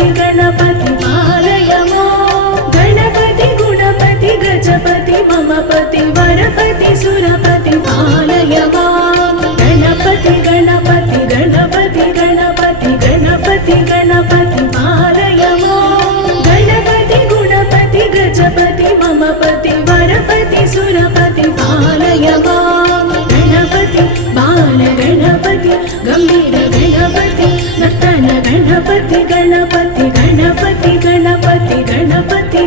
गणपति गणपति पालय मां गणपति गुणपति गजपति मम पति वरपति सुरपति पालय मां गणपति गणपति गणपति गणपति गणपति गणपति पालय मां गणपति गुणपति गजपति मम पति वरपति सुरपति पालय मां गणपति बाल गणपति गंभीर गणपति नर्तन गणपति गणपति गणपति गणपति गणपति गणपति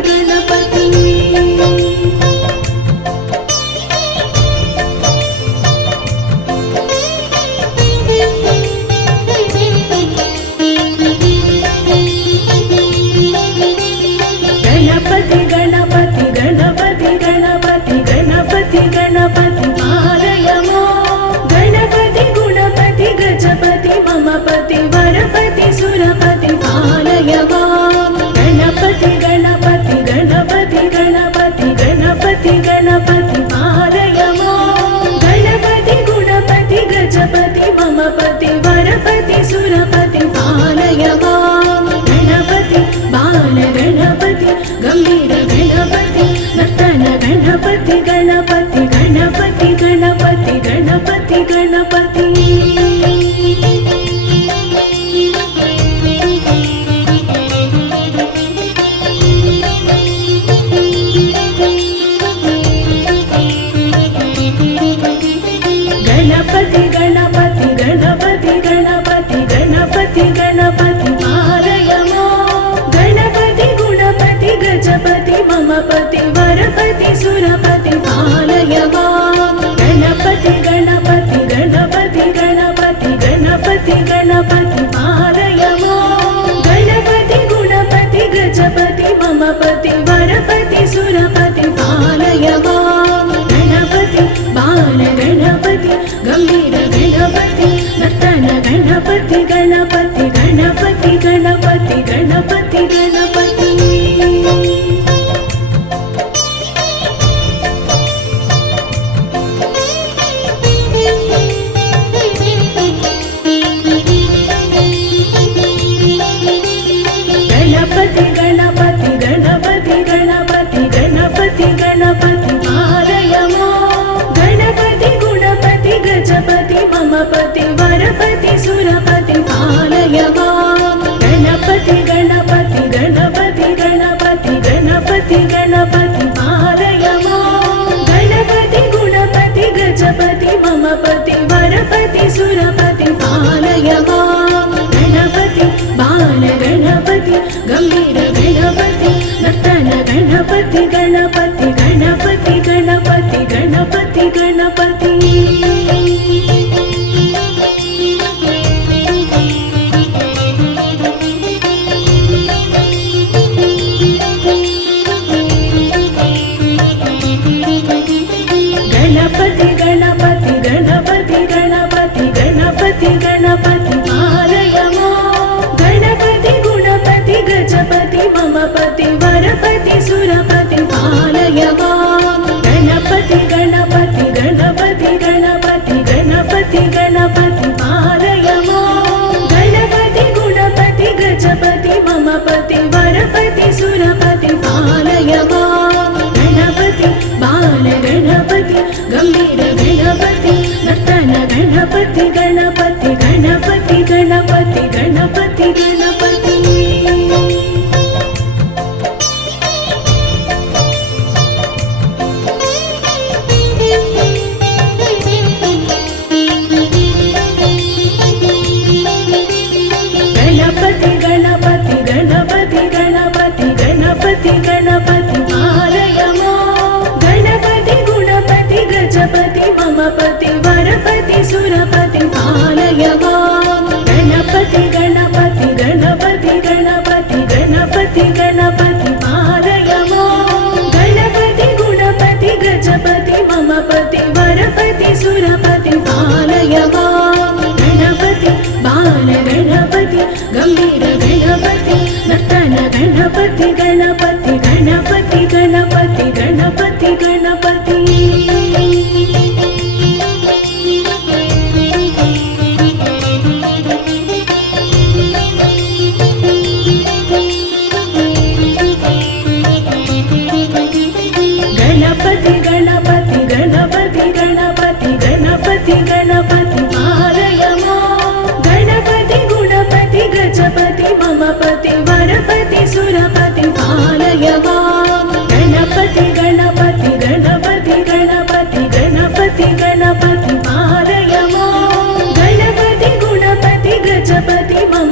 गणपति गणपति गणपति गणपति गणपति गणपति पालय मां गणपति गुणपति गजपति मम पति वरपति सुरपति पालय मां गणपति गणपति गणपति गणपति गणपति गणपति पालय मां गणपति गुणपति गजपति मम पति वरपति सुरपति पालय मां गणपति बाल गणपति गंभीर गणपति नर्तन गणपति गणपति गणपति गणपति गणपति गणपति गणपति गणपति गणपति गणपति गणपति गणपति पालय मां गणपति गुणपति गजपति मम पति वरपति सुरपति पालय मां गणपति गणपति गणपति गणपति गणपति गणपति पालय मां गणपति गुणपति गजपति मम पति वरपति सुरपति पालय मां गणपति बाल गणपति गंभीर गणपति नर्तन गणपति गणपति गणपति गणपति गणपति गणपति गणपति गणपति गणपति गणपति गणपति गणपति पालय मां गणपति गुणपति गजपति मम पति वरपति सुरपति पालय मां गणपति गणपति गणपति गणपति गणपति गणपति पालय मां गणपति गुणपति गजपति मम पति वरपति सुरपति पालय मां गणपति बाल गणपति गंभीर गणपति नर्तन गणपति गणपति गणपति गणपति गणपति गणपति गणपति गणपति गणपति गणपति गणपति गणपति पालय मां गणपति गुणपति गजपति मम पति वरपति सुरपति पालय मां गणपति गणपति गणपति गणपति गणपति गणपति पालय मां गणपति गुणपति गजपति मम पति वरपति सुरपति पालय मां गणपति बाल गणपति गंभीर गणपति नर्तन गणपति गणपति गणपति गणपति गणपति गणपति गणपति गणपति गणपति गणपति गणपति गणपति पालय मां गणपति गुणपति गजपति मम पति वरपति सुरपति पालय मां गणपति गणपति गणपति गणपति गणपति गणपति पालय मां गणपति गुणपति गजपति मम पति वरपति सुरपति पालय मां गणपति बाल गणपति गंभीर गणपति नर्तन गणपति गणपति गणपति गणपति गणपति गणपति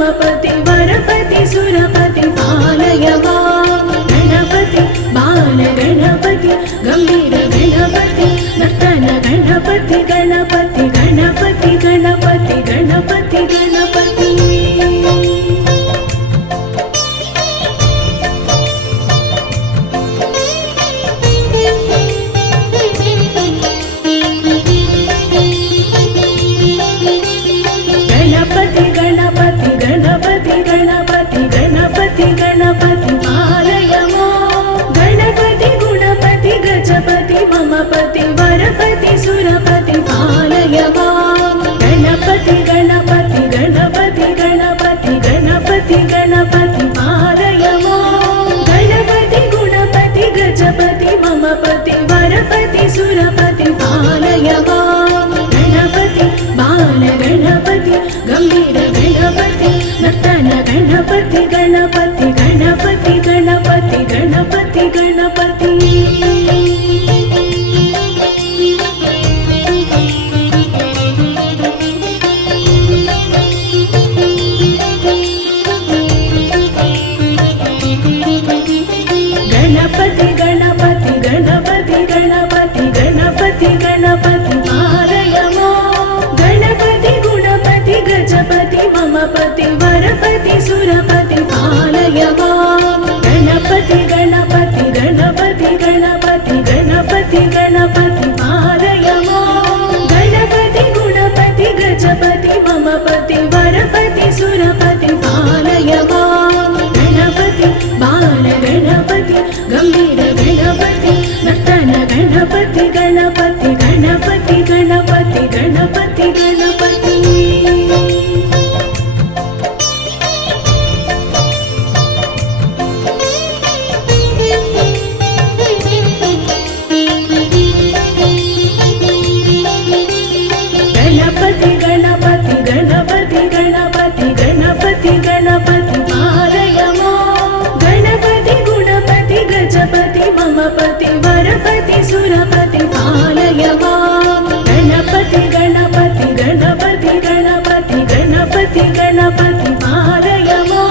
ममपति वरपति सुरपति पालय मां गणपति बाल गणपति गंभीर गणपति नर्तन गणपति गणपति गणपति गणपति गणपति गणपति गणपति गणपति गणपति गणपति गणपति गणपति पालय मां गणपति गुणपति गजपति ममपति वरपति सुरपति पालय मां गणपति गणपति गणपति गणपति गणपति गणपति पालय मां गणपति गुणपति गजपति ममपति वरपति सुरपति पालय मां गणपति बाल गणपति गंभीर गणपति नर्तन गणपति गणपति गणपति गणपति गणपति गणपति गणपति गणपति गणपति गणपति गणपति गणपति पालय मां गणपति गुणपति गजपति ममपति वरपति सुरपति पालय मां गणपति गणपति गणपति गणपति गणपति गणपति पालय मां गणपति गुणपति गजपति ममपति वरपति सुरपति पालय मां गणपति बाल गणपति गंभीर गणपति नर्तन गणपति गणपति गणपति गणपति गणपति गणपति गणपति गणपति गणपति गणपति गणपति गणपति पालय मां गणपति गुणपति गजपति ममपति वरपति सुरपति पालय मां गणपति गणपति गणपति गणपति गणपति गणपति पालय मां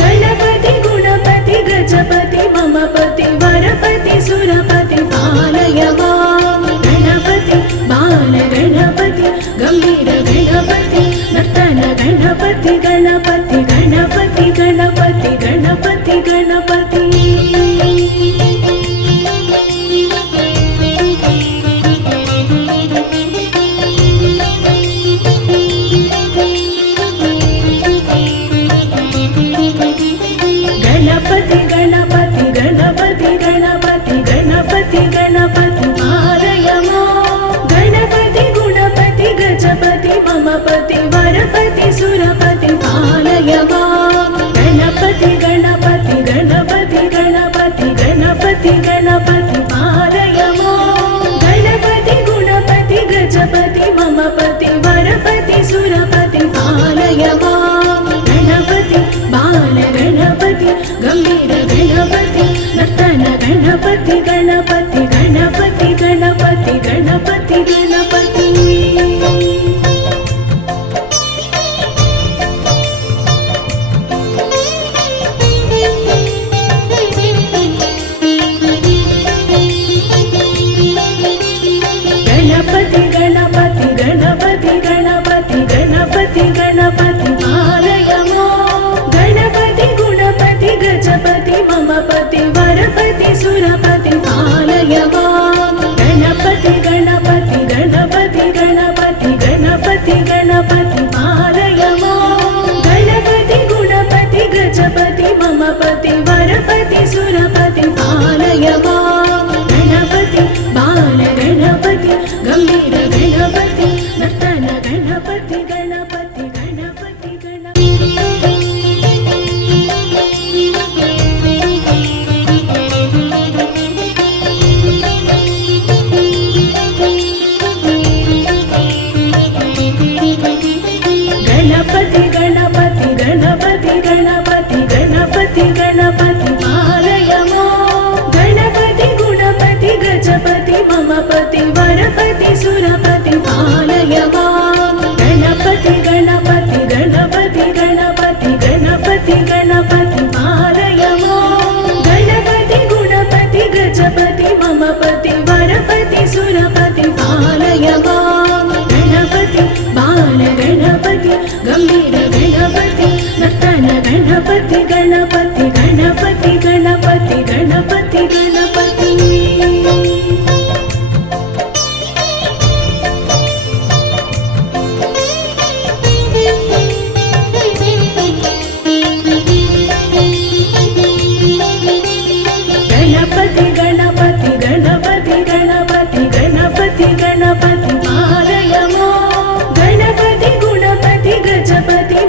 गणपति गुणपति गजपति ममपति वरपति सुरपति पालय मां गणपति बाल गणपति गंभीर गणपति नर्तन गणपति गणपति गणपति गणपति गणपति गणपति गणपति गणपति गणपति गणपति गणपति गणपति पालय मां गणपति गुणपति गजपति ममपति वरपति सुरपति पालय मां गणपति गणपति गणपति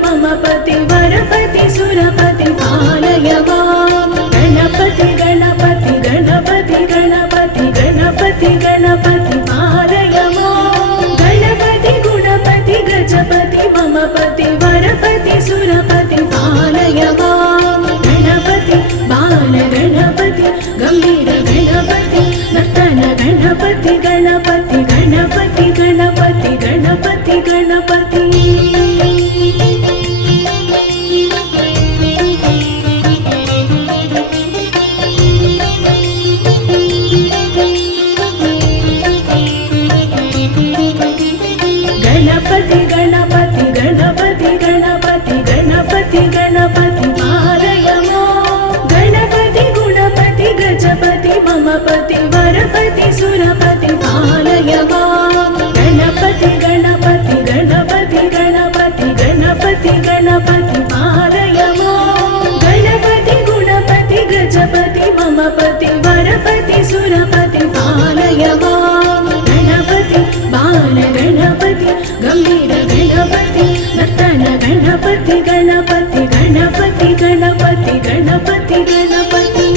मम पति वरपति सुरपति पालय माम् गणपति गणपति गणपति गणपति गणपति गणपति पालय माम् गणपति गुणपति गजपति मम पति वरपति सुरपति पालय माम् गणपति बाल गणपति गंभीर गणपति नर्तन गणपति गणपति गणपति गणपति गणपति गणपति गणपति गणपति गणपति गणपति गणपति गणपति पालय माम् गणपति गुणपति गजपति मम पति वरपति सुरपति पालय माम् गणपति गणपति गणपति गणपति गणपति गणपति पालय माम् गणपति गुणपति गजपति मम पति वरपति सुरपति पालय माम् गणपति बाल गणपति गंभीर गणपति नर्तन गणपति गणपति गणपति गणपति गणपति गणपति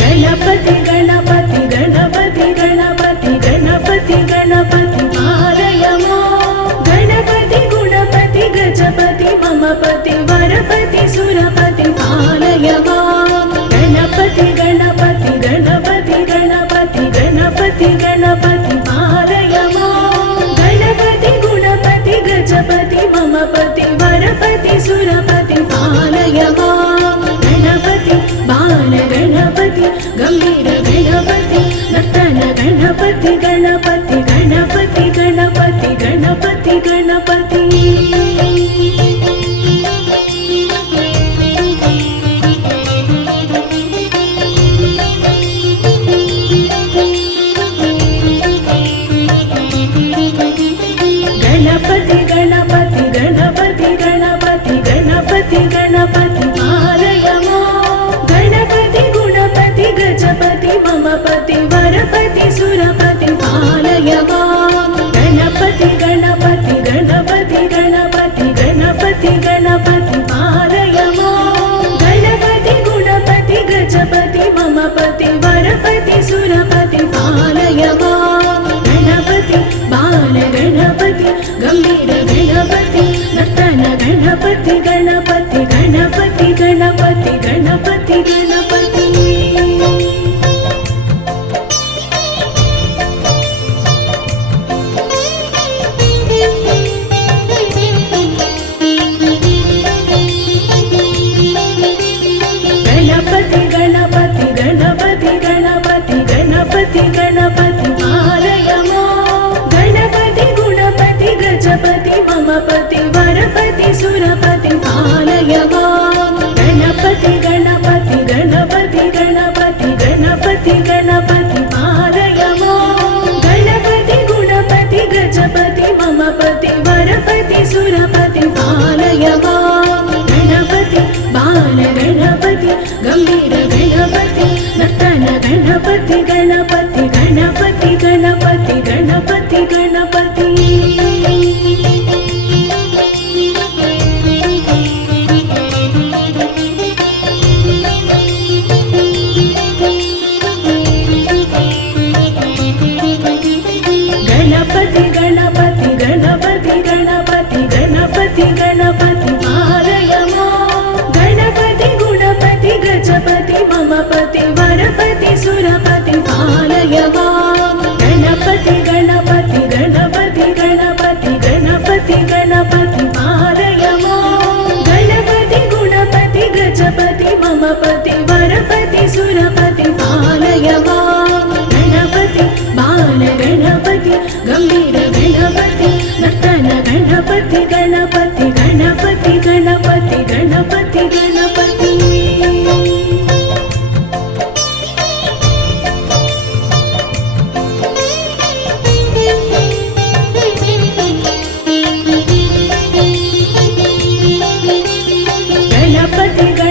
गणपति गणपति गणपति गणपति गणपति गणपति पालय माम् गणपति गुणपति गजपति मम पति वरपति सुरपति पालय माम् गणपति गणपति गणपति गणपति गणपति गणपति पालय माम् गणपति गुणपति गजपति मम पति वरपति सुरपति पालय माम् गणपति बाल गणपति गंभीर गणपति नर्तन गणपति गणपति गणपति गणपति गणपति गणपति गणपति गणपति गणपति गणपति गणपति गणपति पालय माम् गणपति गुणपति गजपति मम पति वरपति सुरपति पालय माम् गणपति गणपति गणपति गणपति गणपति गणपति पालय माम् गणपति गुणपति गजपति मम पति वरपति सुरपति पालय माम् गणपति बाल गणपति गंभीर गणपति नर्तन गणपति गणपति गणपति गणपति गणपति गणपति गणपति गणपति गणपति गणपति गणपति गणपति पालय माम् गणपति गुणपति गजपति मम पति वरपति सुरपति पालय माम् गणपति गणपति गणपति गणपति गणपति गणपति पालय माम् गणपति गुणपति गजपति मम पति वरपति सुरपति पालय माम् गणपति बाल गणपति गंभीर गणपति नर्तन गणपति गणपति गणपति गणपति गणपति गणपति गणपति गणपति गणपति गणपति गणपति गणपति पालय माम् गणपति गुणपति गजपति मम पति वरपति सुरपति पालय माम् गणपति गणपति गणपति गणपति गणपति गणपति पालय माम् गणपति गुणपति गजपति मम पति वरपति सुरपति पालय माम् गणपति बाल गणपति गंभीर गणपति नर्तन गणपति गणपति गणपति गणपति गणपति गणपति गणपति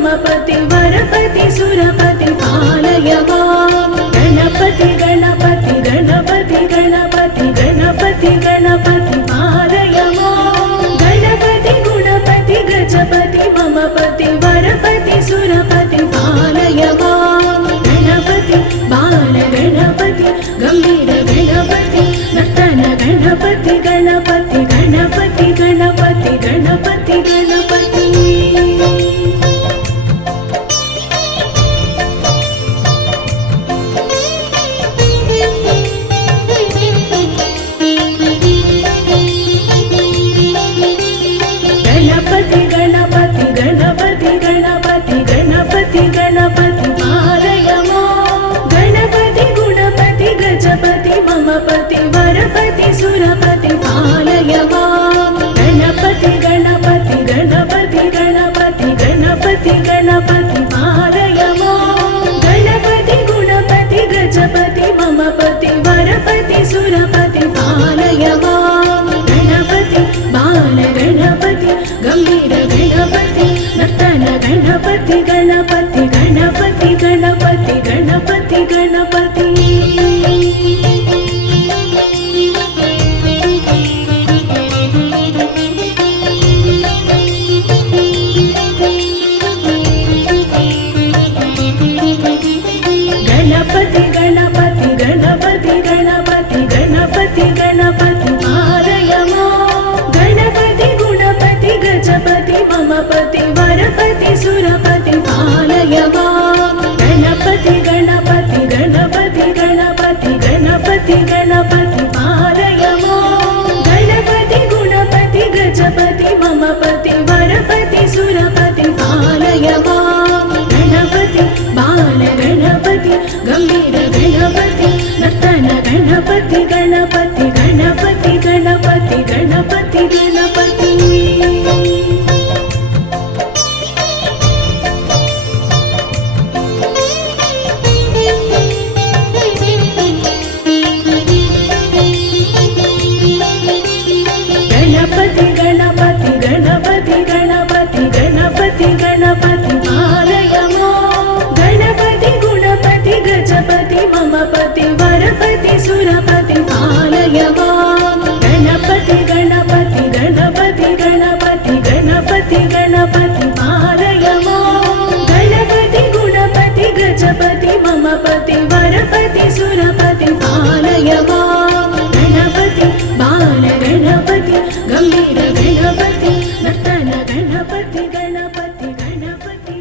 मम पति वरपति सुरपति पालय माम् गणपति गणपति गणपति गणपति गणपति गणपति पालय माम् गणपति गुणपति गजपति मम पति वरपति सुरपति पालय माम् गणपति बाल गणपति गंभीर गणपति नर्तन गणपति गणपति गणपति गणपति गणपति गणपति गणपति गणपति गणपति गणपति गणपति गणपति पालय माम् गणपति गुणपति गजपति मम पति वरपति सुरपति पालय माम् गणपति गणपति गणपति गणपति गणपति गणपति पालय माम् गणपति गुणपति गजपति मम पति वरपति सुरपति पालय माम् गणपति बाल गणपति गंभीर गणपति नर्तन गणपति गणपति गणपति गणपति गणपति गणपति गणपति गणपति गणपति गणपति गणपति गणपति पालय माम् गणपति गुणपति गजपति मम पति वरपति सुरपति पालय माम् गणपति गणपति गणपति गणपति गणपति गणपति पालय माम् गणपति गुणपति गजपति मम पति वरपति सुरपति पालय माम् गणपति बाल गणपति गंभीर गणपति नर्तन गणपति गणपति गणपति गणपति गणपति गणपति गणपति गणपति गणपति गणपति गणपति गणपति पालय माम् गणपति गुणपति गजपति मम पति वरपति सुरपति पालय माम् गणपति गणपति गणपति गणपति गणपति गणपति पालय माम् गणपति गुणपति गजपति मम पति वरपति सुरपति पालय माम् गणपति बाल गणपति गंभीर गणपति नर्तन गणपति गणपति गणपति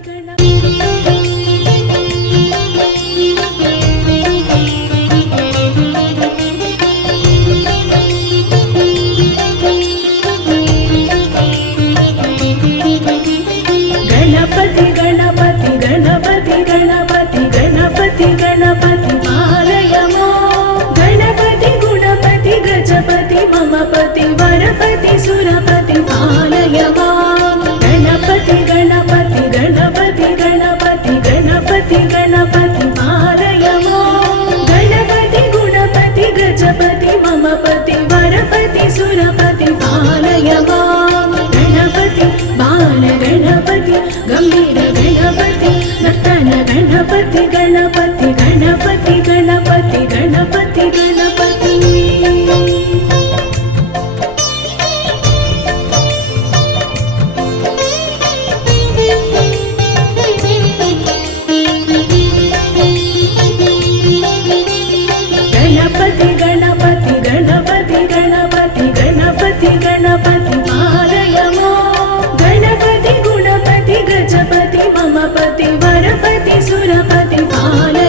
गणपति गणपति गणपति गणपति गणपति गणपति पालय माम् गणपति गुणपति गजपति मम पति वरपति सुरपति पालय माम् गणपति गणपति गणपति गणपति गणपति गणपति पालय माम् गणपति गुणपति गजपति मम पति वरपति सुरपति पालय माम् गणपति बाल गणपति गंभीर गणपति नर्तन गणपति गणपति गणपति गणपति गणपति गणपति गणपति गणपति गणपति गणपति गणपति गणपति पालय माम् गणपति गुणपति गजपति मम पति वरपति सुरपति पालय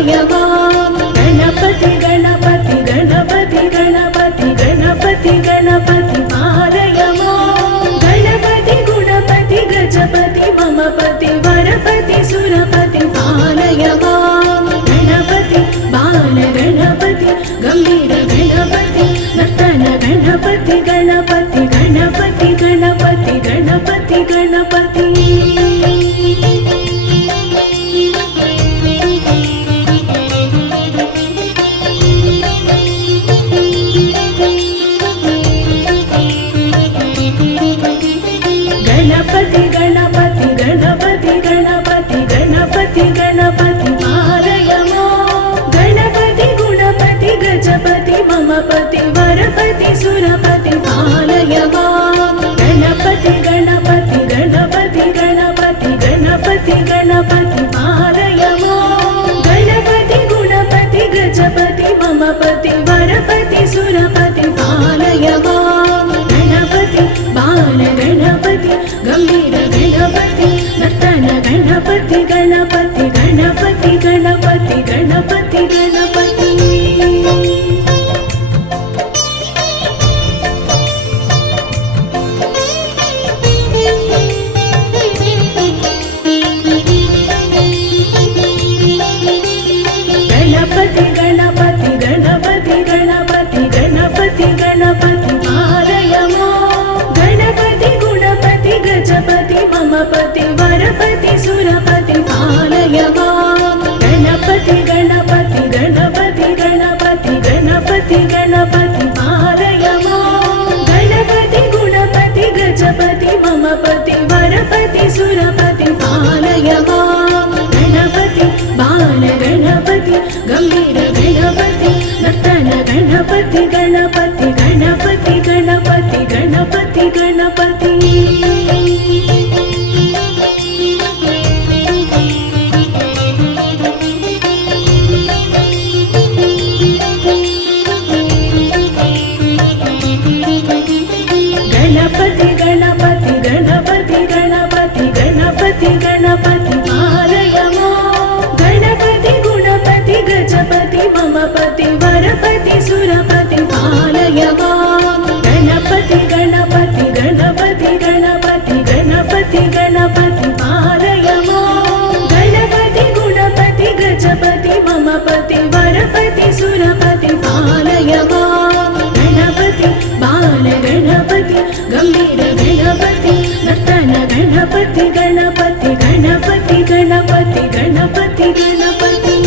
गणपति गणपति गणपति गणपति गणपति गणपति गणपति गणपति गणपति गणपति गणपति पालय मां गणपति गुणपति गजपति ममपति वरपति सुरपति पालय मां गणपति गणपति गणपति गणपति गणपति गणपति पालय मां गणपति गुणपति गजपति ममपति वरपति सुरपति पालय मां गणपति बाल गणपति गंभीर गणपति नर्तन गणपति गणपति गणपति गणपति गणपति गणपति गणपति गणपति गणपति गणपति गणपति गणपति पालय मां गणपति गुणपति गजपति ममपति वरपति सुरपति पालय मां गणपति गणपति गणपति गणपति गणपति गणपति पालय मां गणपति गुणपति गजपति ममपति वरपति सुरपति पालय मां गणपति बाल गणपति गंभीर गणपति नर्तन गणपति गणपति गणपति गणपति गणपति गणपति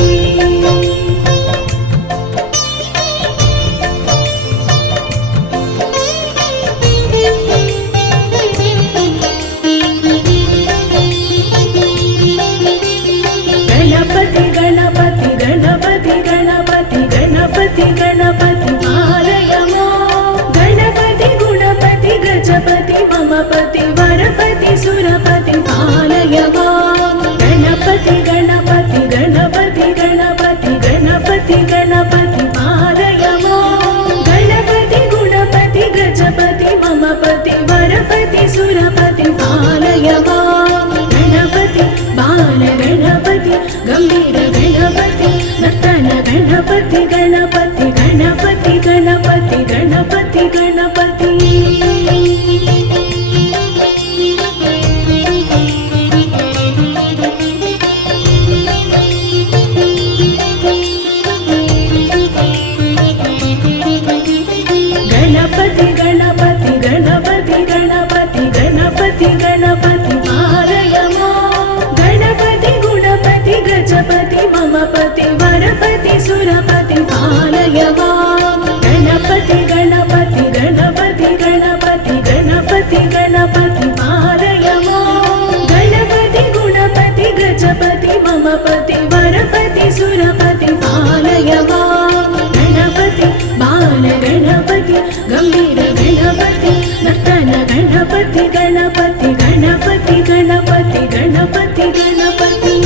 गणपति गणपति गणपति गणपति गणपति गणपति पालय मां गणपति गुणपति गजपति ममपति वरपति सुरपति पालय मां गणपति गणपति गणपति गणपति गणपति गणपति पालय मां गणपति गुणपति गजपति ममपति वरपति सुरपति पालय मां गणपति बाल गणपति गंभीर गणपति नर्तन गणपति गणपति गणपति गणपति गणपति गणपति गणपति गणपति गणपति गणपति गणपति गणपति पालय मां गणपति गुणपति गजपति ममपति वरपति सुरपति पालय मां गणपति गणपति गणपति गणपति गणपति गणपति पालय मां गणपति गुणपति गजपति ममपति वरपति सुरपति पालय मां गणपति बाल गणपति गंभीर गणपति नर्तन गणपति गणपति गणपति गणपति गणपति गणपति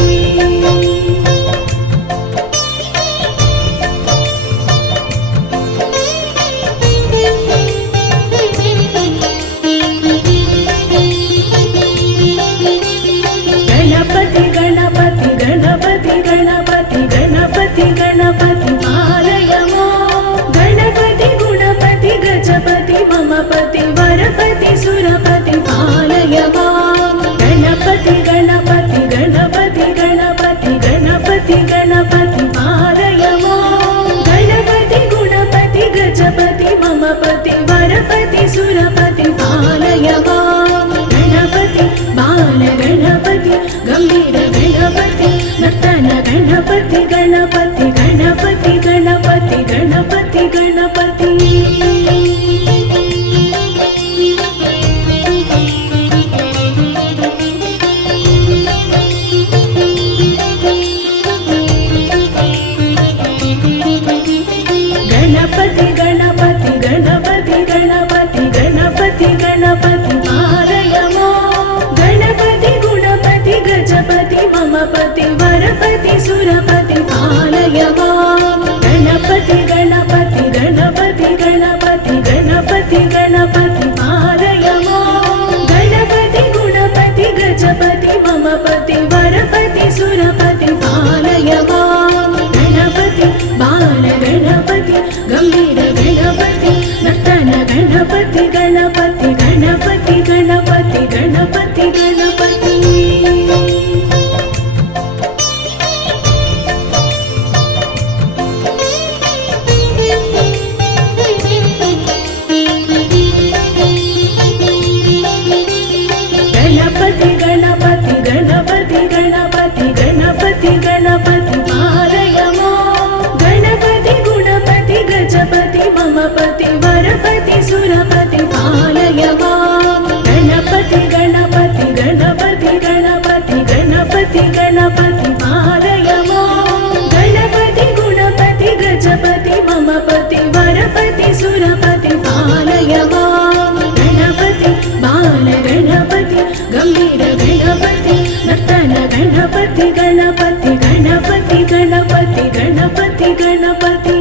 गणपति गणपति गणपति गणपति गणपति गणपति पालय मां गणपति गुणपति गजपति ममपति वरपति सुरपति पालय मां गणपति गणपति गणपति गणपति गणपति गणपति पालय मां गणपति गुणपति गजपति ममपति वरपति सुरपति पालय मां गणपति बाल गणपति गंभीर गणपति नर्तन गणपति गणपति गणपति गणपति गणपति गणपति गणपति गणपति गणपति गणपति गणपति गणपति पालय मां गणपति गुणपति गजपति ममपति वरपति सुरपति पालय मां गणपति गणपति गणपति गणपति गणपति गणपति पालय मां गणपति गुणपति गजपति ममपति वरपति गणपति गणपति गणपति गणपति गणपति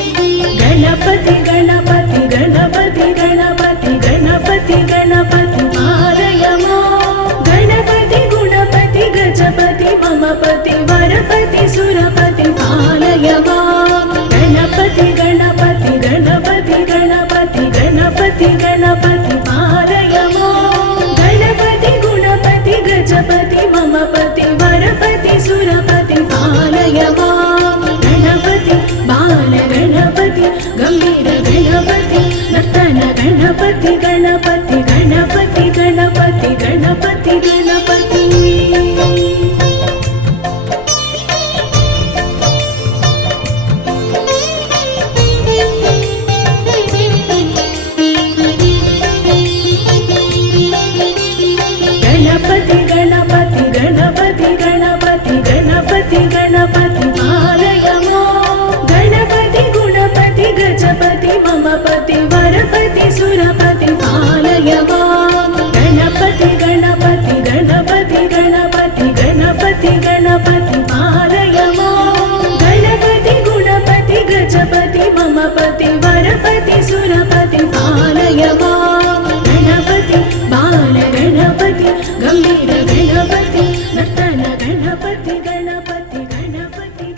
गणपति गणपति गणपति गणपति गणपति गणपति पालय मां गणपति गुणपति गजपति ममपति वरपति सुरपति पालय मां गणपति गणपति गणपति गणपति गणपति गणपति पालय मां गणपति गुणपति गजपति ममपति वरपति सुरपति पालय मां गणपति बाल गणपति गंभीर गणपति नर्तन गणपति गणपति गणपति गणपति गणपति गणपति गणपति गणपति गणपति गणपति गणपति गणपति पालय मां गणपति गुणपति गजपति ममपति वरपति सुरपति पालय मां गणपति गणपति गणपति गणपति गणपति गणपति पालय मां गणपति गुणपति गजपति ममपति वरपति सुरपति पालय मां गणपति बाल गणपति गंभीर गणपति नर्तन गणपति गणपति गणपति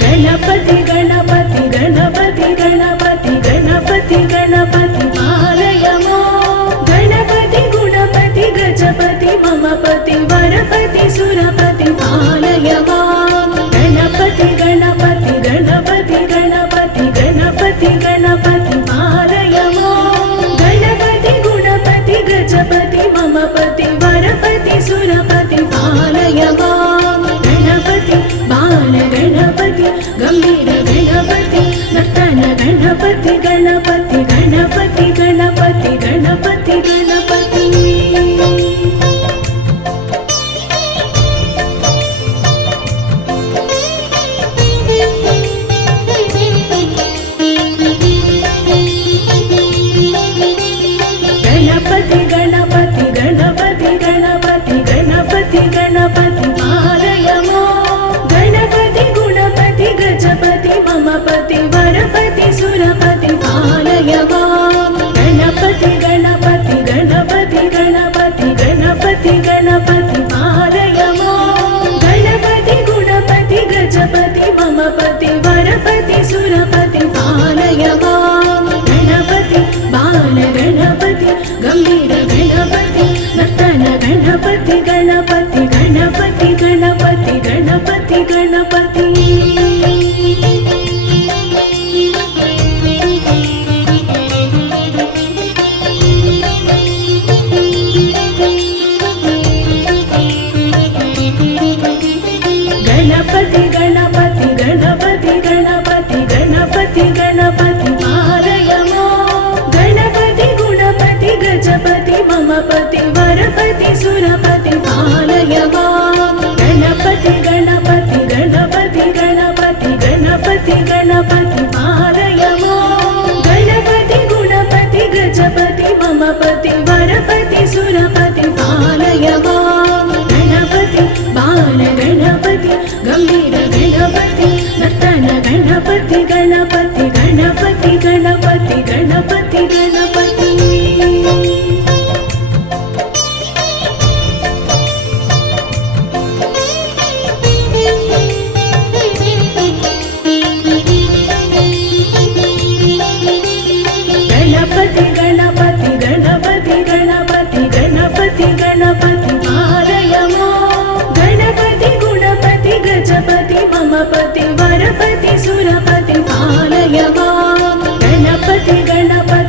गणपति गणपति गणपति गणपति गणपति गणपति पालय मां गणपति गुणपति गजपति ममपति वरपति सुरपति पालय मां गणपति गणपति गणपति गणपति गणपति गणपति पालय मां गणपति गुणपति गजपति ममपति वरपति सुरपति पालय मां गणपति बाल गणपति गंभीर गणपति नर्तन गणपति गणपति गणपति गणपति गणपति गणपति गणपति गणपति गणपति गणपति गणपति गणपति पालय मां गणपति गुणपति गजपति ममपति वरपति सुरपति पालय मां गणपति गणपति गणपति गणपति गणपति गणपति पालय मां गणपति गुणपति गजपति ममपति वरपति सुरपति पालय मां गणपति बाल गणपति गंभीर गणपति नर्तन गणपति गणपति गणपति गणपति गणपति गणपति गणपति गणपति गणपति गणपति गणपति गणपति पालय मां गणपति गुणपति गजपति ममपति वरपति सुरपति पालय मां गणपति गणपति गणपति गणपति गणपति गणपति पालय मां गणपति गुणपति गजपति ममपति वरपति सुरपति पालय मां गणपति बाल गणपति गंभीर गणपति नर्तन गणपति गणपति गणपति गणपति गणपति गणपति गणपति गणपति गणपति गणपति गणपति गणपति पालय मां गणपति गुणपति गजपति ममपति वरपति सुरपति पालय मां गणपति गणपति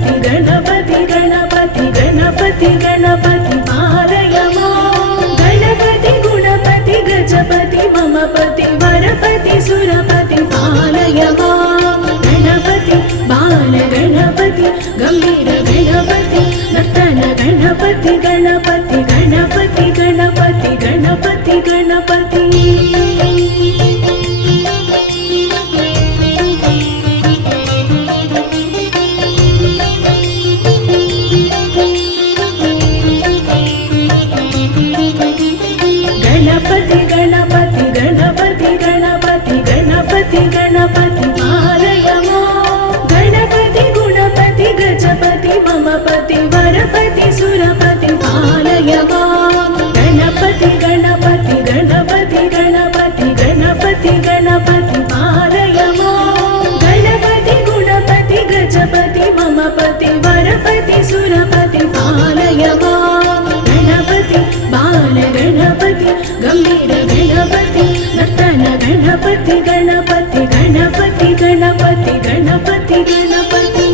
गणपति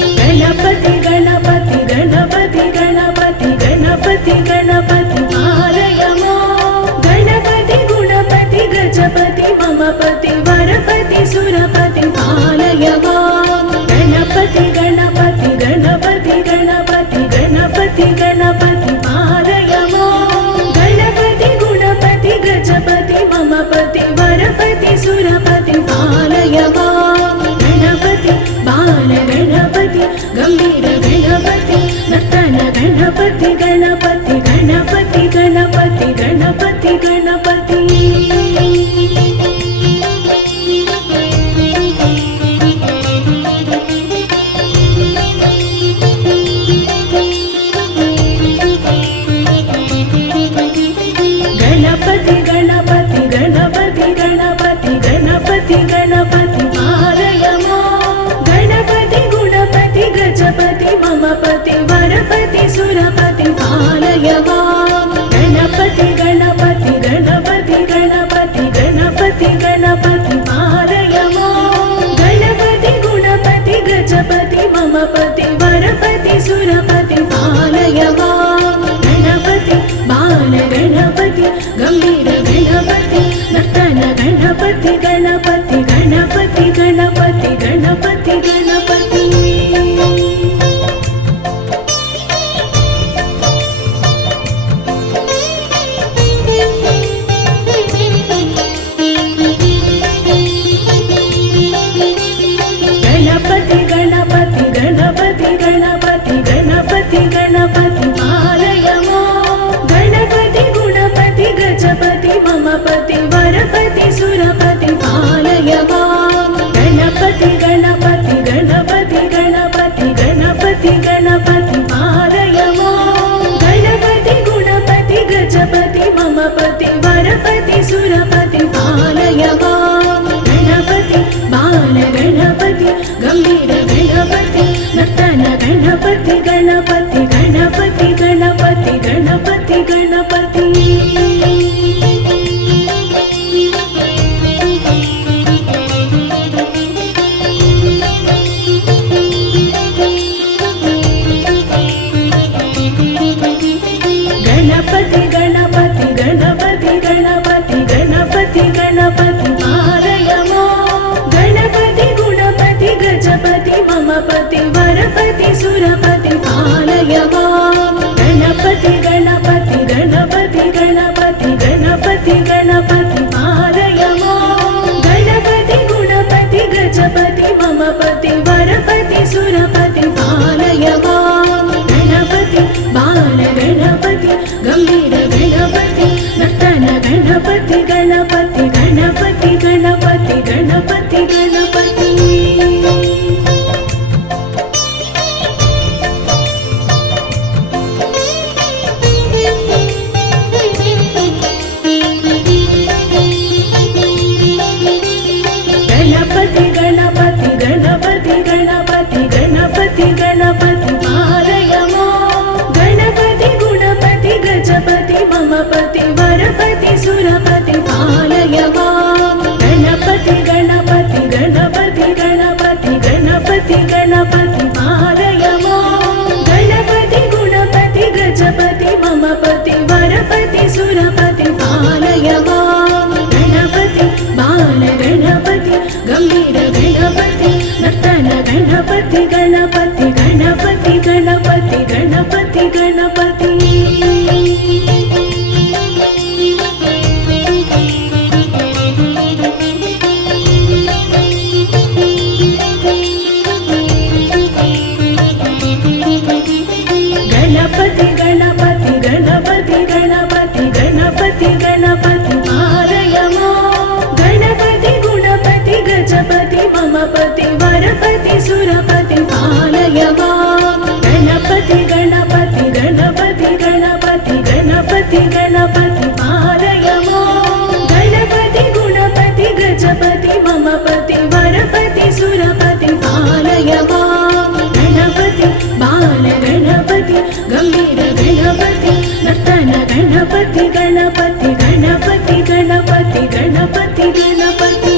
गणपति गणपति गणपति गणपति गणपति गणपति गणपति पालय मां गणपति गुणपति गजपति मम पति वरपति सुरपति पालय मां गणपति गणपति गणपति गणपति गणपति गणपति पालय मां गणपति गुणपति गजपति मम पति वरपति सुरपति पालय मां गणपति बाल गणपति गंभीर गणपति नर्तन गणपति गणपति गणपति गणपति गणपति गणपति गणपति गणपति गणपति गणपति गणपति गणपति पालय मां गणपति गुणपति गजपति मम पति वरपति सुरपति पालय मां गणपति गणपति गणपति गणपति गणपति गणपति पालय मां गणपति गुणपति गजपति मम पति वरपति सुरपति पालय मां गणपति बाल गणपति गंभीर गणपति नर्तन गणपति गणपति गणपति गणपति गणपति गणपति गणपति गणपति गणपति गणपति गणपति गणपति पालय मां गणपति गुणपति गजपति मम पति वरपति सुरपति पालय मां गणपति गणपति गणपति गणपति गणपति गणपति पालय मां गणपति गुणपति गजपति मम पति वरपति सुरपति पालय मां गणपति बाल गणपति गंभीर गणपति नर्तन गणपति गणपति गणपति गणपति गणपति गणपति गणपति गणपति गणपति गणपति गणपति गणपति पालय मां गणपति गुणपति गजपति मम पति वरपति सुरपति पालय मां गणपति गणपति गणपति गणपति गणपति गणपति पालय मां गणपति गुणपति गजपति मम पति वरपति सुरपति पालय मां गणपति बाल गणपति गंभीर गणपति नर्तन गणपति गणपति गणपति गणपति गणपति गणपति गणपति गणपति गणपति गणपति गणपति गणपति पालय मां गणपति गुणपति गजपति मम पति वरपति सुरपति पालय मां गणपति गणपति गणपति गणपति गणपति गणपति पालय मां गणपति गुणपति गजपति मम पति वरपति सुरपति पालय मां गणपति बाल गणपति गंभीर गणपति नर्तन गणपति गणपति गणपति गणपति गणपति गणपति गणपति गणपति गणपति गणपति गणपति गणपति पालय मां गणपति गुणपति गजपति मम पति वरपति सुरपति पालय मां गणपति गणपति गणपति गणपति गणपति गणपति गणपति गणपति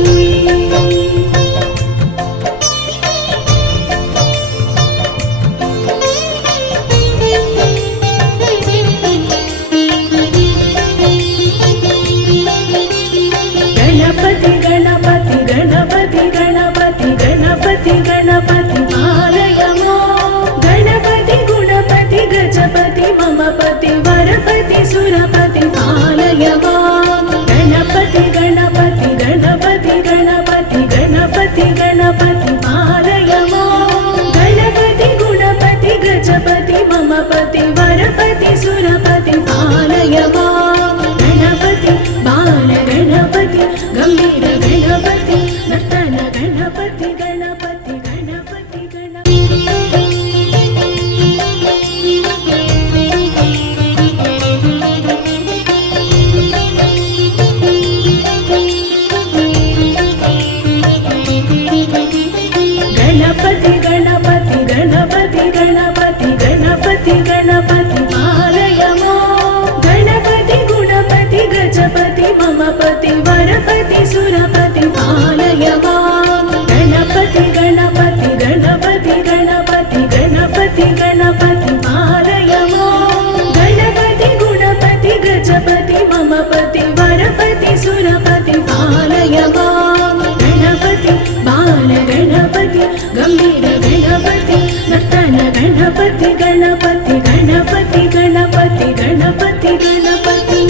गणपति गणपति गणपति गणपति गणपति गणपति पालय मां गणपति गुणपति गजपति मम पति वरपति सुरपति पालय मां गणपति गणपति गणपति गणपति गणपति गणपति पालय मां गणपति गुणपति गजपति मम पति वरपति सुरपति पालय मां गणपति बाल गणपति गंभीर गणपति नर्तन गणपति गणपति गणपति गणपति गणपति गणपति गणपति गणपति गणपति पालय मां गणपति गुणपति गजपति मम पति वरपति सुरपति पालय मां गणपति गणपति गणपति गणपति गणपति गणपति पालय मां गणपति गुणपति गजपति मम पति वरपति सुरपति पालय मां गणपति बाल गणपति गंभीर गणपति नर्तन गणपति गणपति गणपति गणपति गणपति गणपति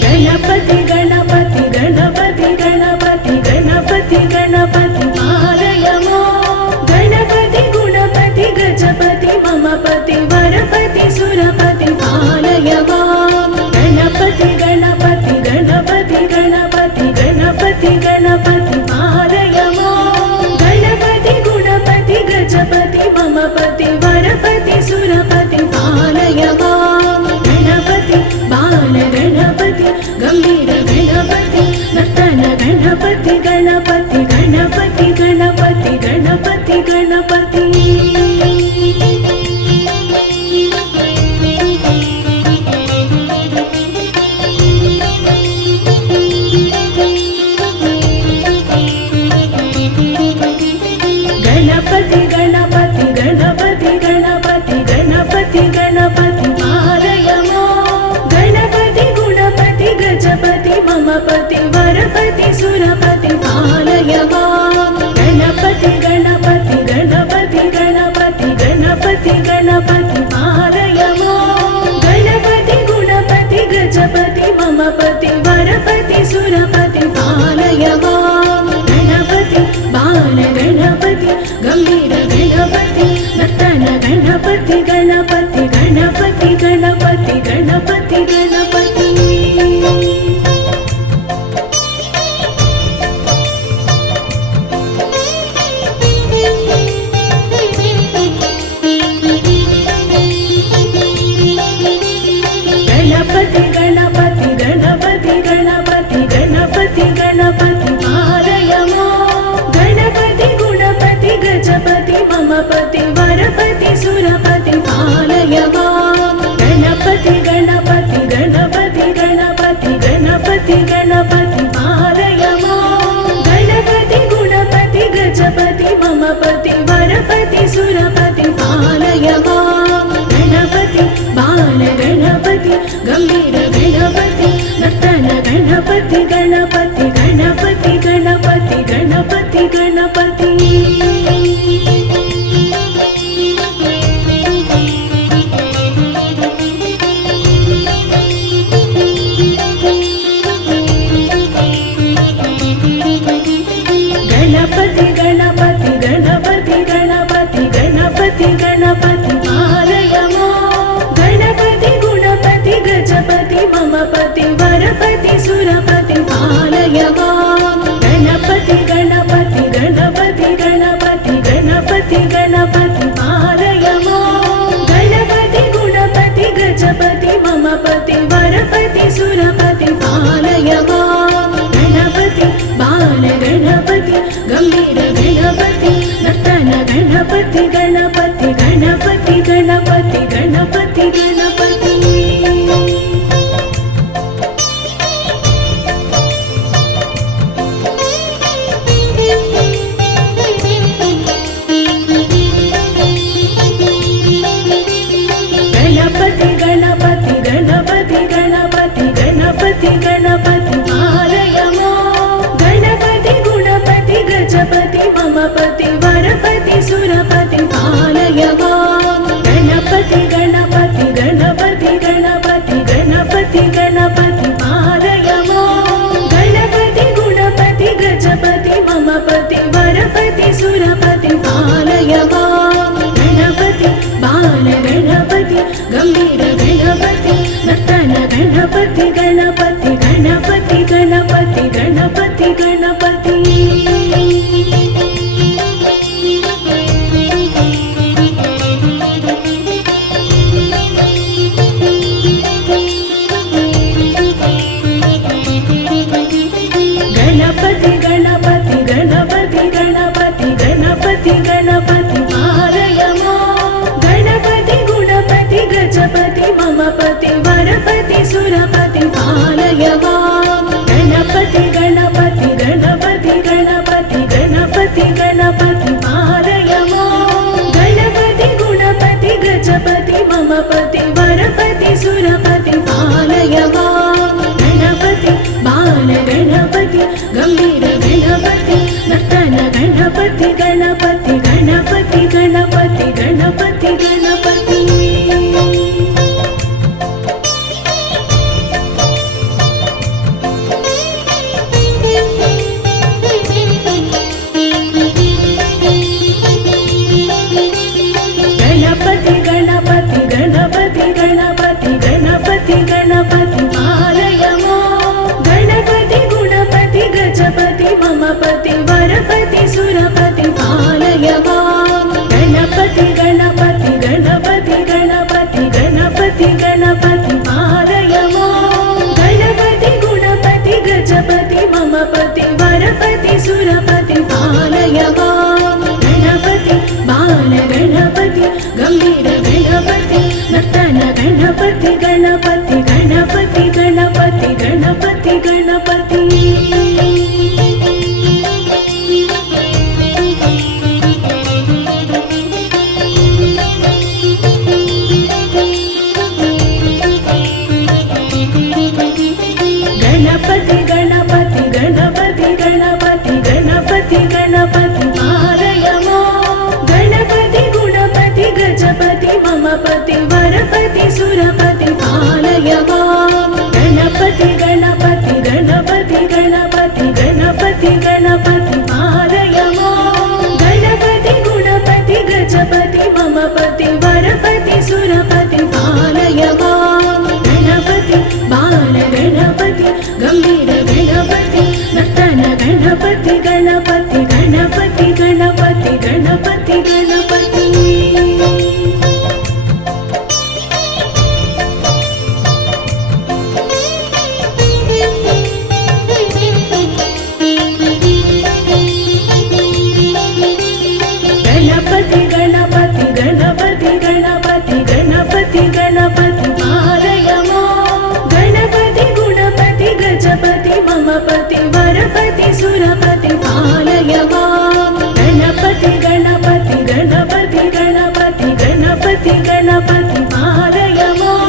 गणपति गणपति गणपति गणपति गणपति गणपति पालय मां गणपति गुणपति गजपति मम पति वरपति सुरपति पालय मां गणपति गणपति गणपति गणपति गणपति गणपति पालय मां गणपति गुणपति गजपति मम पति वरपति सुरपति पालय मां गणपति बाल गणपति गंभीर गणपति नर्तन गणपति गणपति गणपति गणपति गणपति गणपति गणपति गणपति गणपति गणपति गणपति गणपति पालय मां गणपति गुणपति गजपति मम पति वरपति सुरपति पालय मां गणपति गणपति गणपति गणपति गणपति गणपति पालय मां गणपति गुणपति गजपति मम पति वरपति सुरपति पालय मां गणपति बाल गणपति गंभीर गणपति नर्तन गणपति गणपति गणपति गणपति गणपति गणपति गणपति गणपति गणपति गणपति गणपति गणपति पालय मां गणपति गुणपति गजपति मम पति वरपति सुरपति पालय मां गणपति गणपति गणपति गणपति गंभीर गणपति नर्तन गणपति गणपति गणपति गणपति गणपति गणपति गणपति गणपति गणपति गणपति गणपति गणपति पालय मां गणपति गुणपति गजपति मम पति वरपति सुरपति पालय मां गणपति गणपति गणपति गणपति गणपति गणपति पालय मां गणपति गुणपति गजपति मम पति वरपति सुरपति पालय मां गणपति बाल गणपति गंभीर गणपति नर्तन गणपति गणपति गणपति गणपति गणपति गणपति गणपति गणपति गणपति गणपति गणपति गणपति पालय मां गणपति गुणपति गजपति मम पति वरपति सुरपति पालय मां गणपति गणपति गणपति गणपति गणपति गणपति पालय मां गणपति गुणपति गजपति मम पति वरपति सुरपति पालय मां गणपति बाल गणपति गंभीर गणपति नर्तन गणपति गणपति गणपति गणपति गणपति गणपति गणपति गणपति गणपति गणपति गणपति गणपति पालय मां गणपति गुणपति गजपति मम पति वरपति सुरपति पालय मां गणपति गणपति गणपति गणपति गणपति गणपति पालय मां गणपति गुणपति गजपति मम पति वरपति सुरपति पालय मां गणपति बाल गणपति गंभीर गणपति नर्तन गणपति गणपति गणपति गणपति गणपति गणपति गणपति गणपति गणपति गणपति गणपति गणपति पालय मां गणपति गुणपति गजपति मम पति वरपति सुरपति पालय मां गणपति गणपति गणपति गणपति गणपति गणपति पालय मां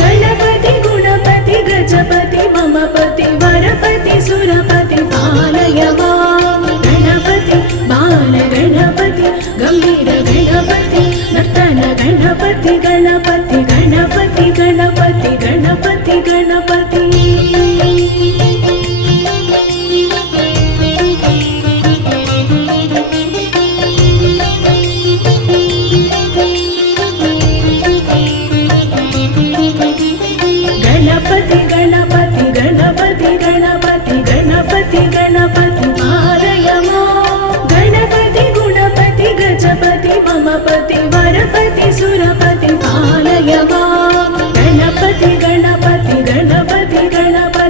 गणपति गुणपति गजपति मम पति वरपति सुरपति पालय मां गणपति बाल गणपति गंभीर गणपति नर्तन गणपति गणपति गणपति गणपति गणपति गणपति गणपति गणपति गणपति गणपति गणपति गणपति पालय मां गणपति गुणपति गजपति मम पति वरपति सुरपति पालय मां गणपति गणपति गणपति गणपति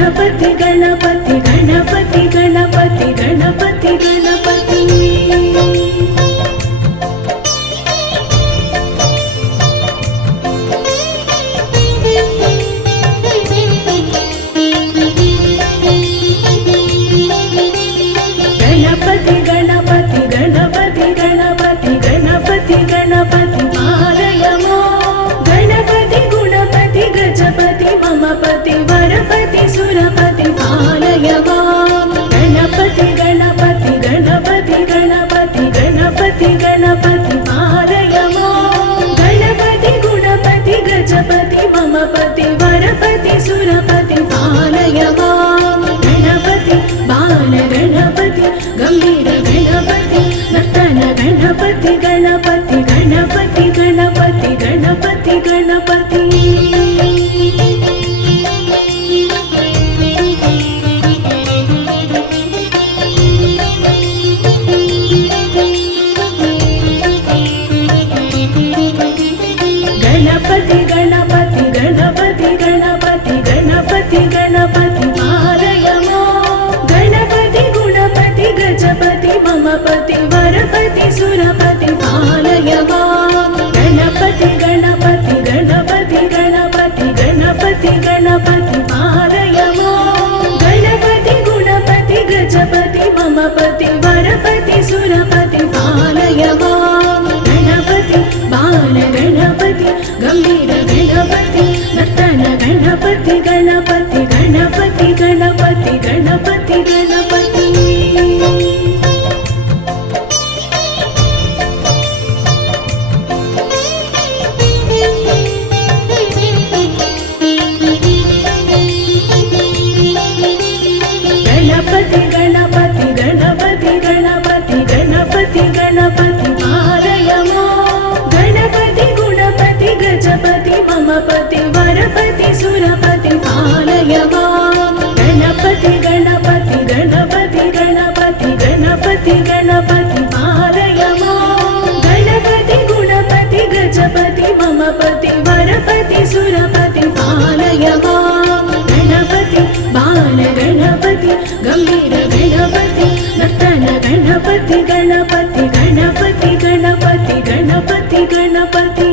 गणपति गणपति गणपति गणपति गणपति गणपति गणपति गणपति गणपति गणपति गणपति गणपति पालय मां गणपति गुणपति गजपति ममपति वरपति सुरपति पालय मां गणपति गणपति गणपति गणपति गणपति गणपति पालय मां गणपति गुणपति गजपति ममपति वरपति सुरपति पालय मां गणपति बाल गणपति गंभीर गणपति नर्तन गणपति गणपति गणपति गणपति गणपति गणपति गणपति गणपति गणपति गणपति गणपति गणपति पालय मां गणपति गुणपति गजपति ममपति वरपति सुरपति पालय मां गणपति गणपति गणपति गणपति गणपति गणपति पालय मां गणपति गुणपति गजपति ममपति वरपति सुरपति पालय मां गणपति बाल गणपति गंभीर गणपति नर्तन गणपति गणपति गणपति गणपति गणपति गणपति गणपति गणपति गणपति गणपति गणपति गणपति पालय मां गणपति गुणपति गजपति ममपति वरपति सुरपति पालय मां गणपति गणपति गणपति गणपति गणपति गणपति पालय मां गणपति गुणपति गजपति ममपति वरपति सुरपति पालय मां गणपति बाल गणपति गंभीर गणपति नर्तन गणपति गणपति गणपति गणपति गणपति गणपति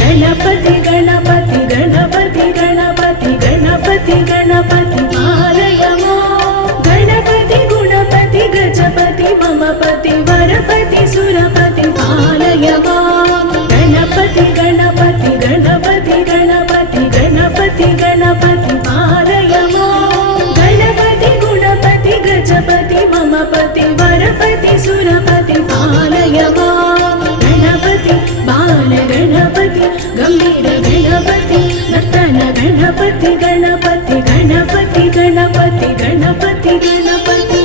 गणपति गणपति गणपति गणपति गणपति गणपति पालय मां गणपति गुणपति गजपति ममपति वरपति सुरपति पालय मां गणपति गणपति गणपति गणपति गणपति गणपति पालय मां गणपति गुणपति गजपति ममपति वरपति सुरपति पालय मां गणपति बाल गणपति गंभीर गणपति नर्तन गणपति गणपति गणपति गणपति गणपति गणपति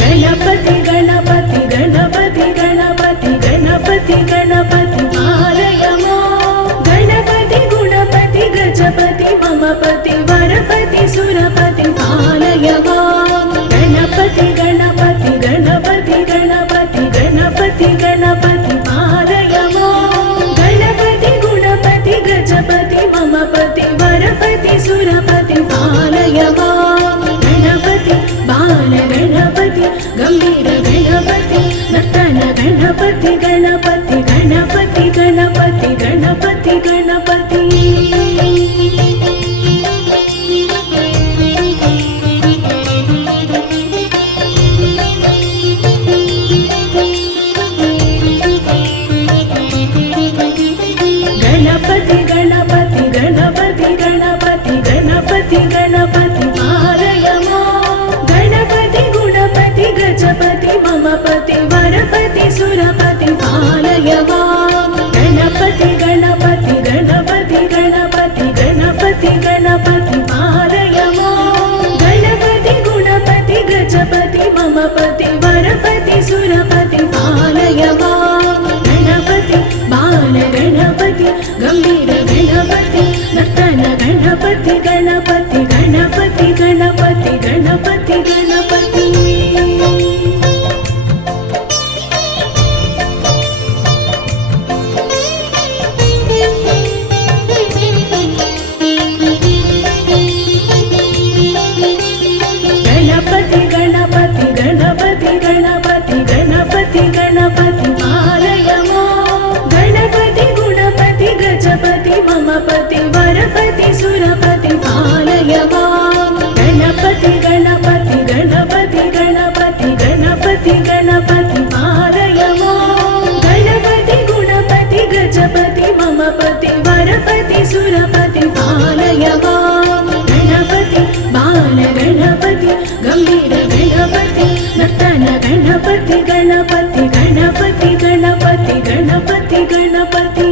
गणपति गणपति गणपति गणपति गणपति गणपति पालय मां गणपति गुणपति गजपति ममपति वरपति सुरपति पालय मां गणपति गणपति गणपति गणपति गणपति गणपति पालय मां गणपति गुणपति गजपति ममपति वरपति सुरपति पालय मां गणपति बाल गणपति गंभीर गणपति नर्तन गणपति गणपति गणपति गणपति गणपति गणपति गणपति गणपति गणपति गणपति गणपति गणपति पालय मां गणपति गुणपति गजपति ममपति वरपति सुरपति पालय मां गणपति गणपति गणपति गणपति गणपति गणपति पालय मां गणपति गुणपति गजपति ममपति वर गणपति गणपति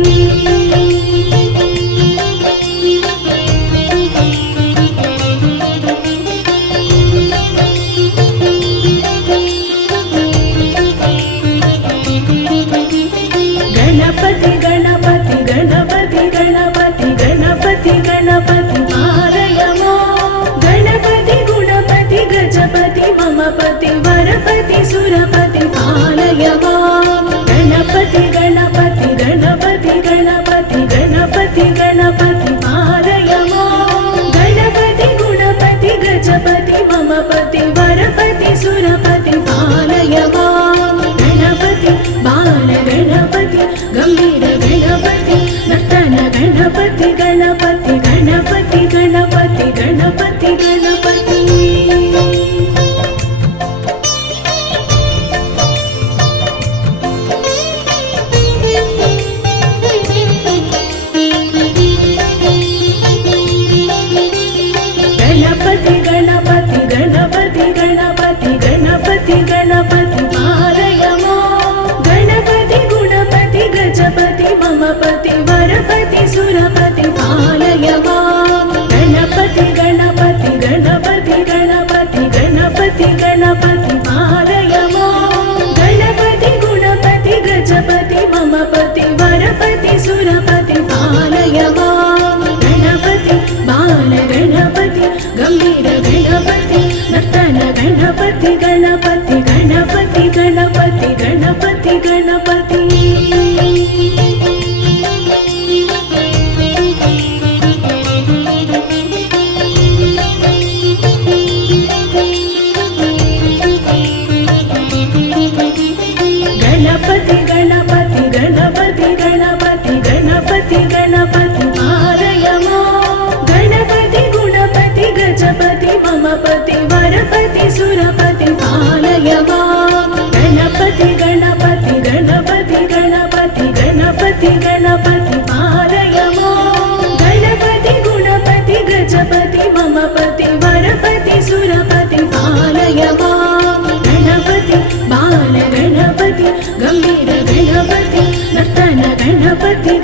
गणपति गणपति गणपति गणपति गणपति गणपति पालय मां गणपति गुणपति गजपति मम पति वरपति सुरपति पालय मां गणपति गणपति गणपति गणपति गणपति गणपति पालय मां गणपति गुणपति गजपति मम पति वरपति सुरपति पालय मां गणपति बाल गणपति गंभीर गणपति नर्तन गणपति गणपति गणपति गणपति गणपति गणपति गणपति गणपति गणपति गणपति गणपति गणपति पालय मां गणपति गुणपति गजपति मम पति वरपति सुरपति पालय मां गणपति गणपति गणपति गणपति गणपति गणपति पालय मां गणपति गुणपति गजपति मम पति वरपति सुरपति पालय मां गणपति बाल गणपति गंभीर गणपति नर्तन गणपति गणपति गणपति गणपति गणपति गणपति गणपति गणपति गणपति गणपति गणपति गणपति पालय मां गणपति गुणपति गजपति मम पति वरपति सुरपति पालय मां गणपति गणपति गणपति गणपति गणपति गणपति पालय मां गणपति गुणपति गजपति मम पति वरपति सुरपति पालय मां गणपति बाल गणपति गंभीर गणपति नर्तन गणपति